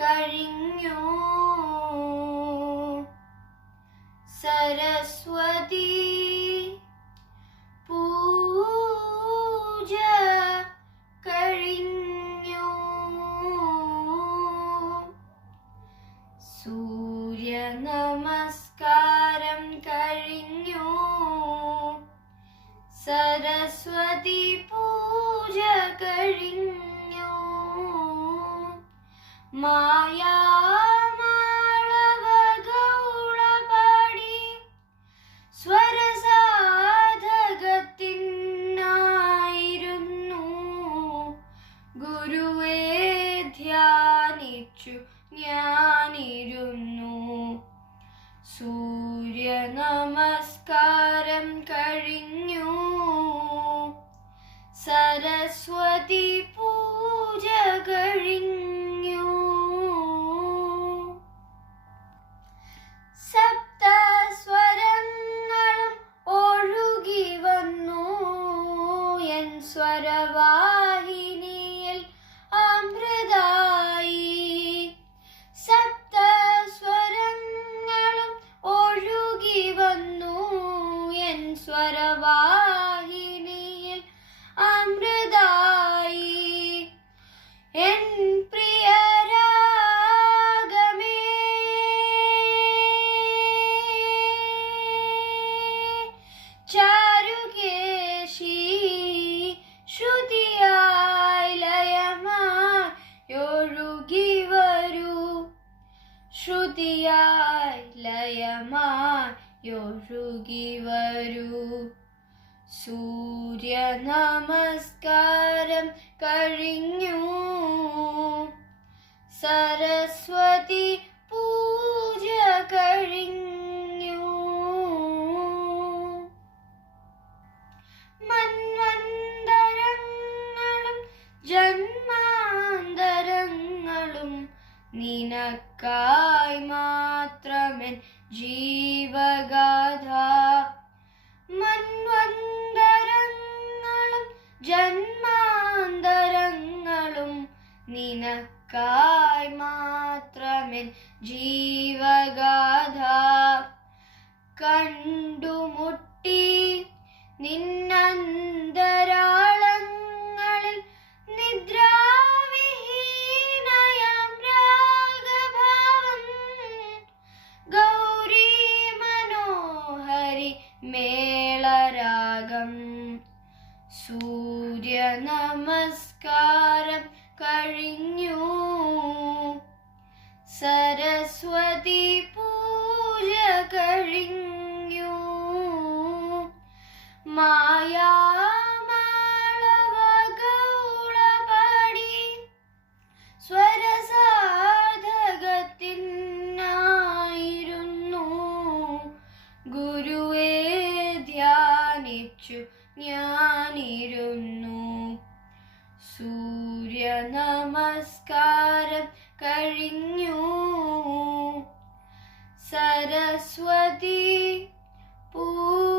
കഴിഞ്ഞു. സരസ്വതി പൂജ കഴിഞ്ഞു. സൂര്യ നമസ്കാരം കഴിഞ്ഞു. സരസ്വതി പൂജ ഞാനിരുന്നു. സൂര്യ നമസ്കാരം കഴിഞ്ഞു. സരസ്വതി പൂജ കഴിഞ്ഞു. സ്വരവാഹിനിയിൽ അമൃതായി. എൻ പ്രിയരാഗമേ. ചാരുകേശി ശ്രുതിയായി ലയമായി ഒഴുകി വരൂ സൂര്യ നമസ്കാരം കഴിഞ്ഞു. നിനക്കായി മാത്രമേ ജീവഗാഥ. മന്വന്തരങ്ങളും ജന്മാന്തരങ്ങളും നിനക്കായി മാത്രമേ ജീവഗാഥ. കണ്ടുമുട്ടി സൂര്യ നമസ്കാരം കഴിഞ്ഞു. സരസ്വതി ധ്യാനിച്ചു ഞാനിരുന്നു. സൂര്യ നമസ്കാരം കഴിഞ്ഞു. സരസ്വതി പൂജ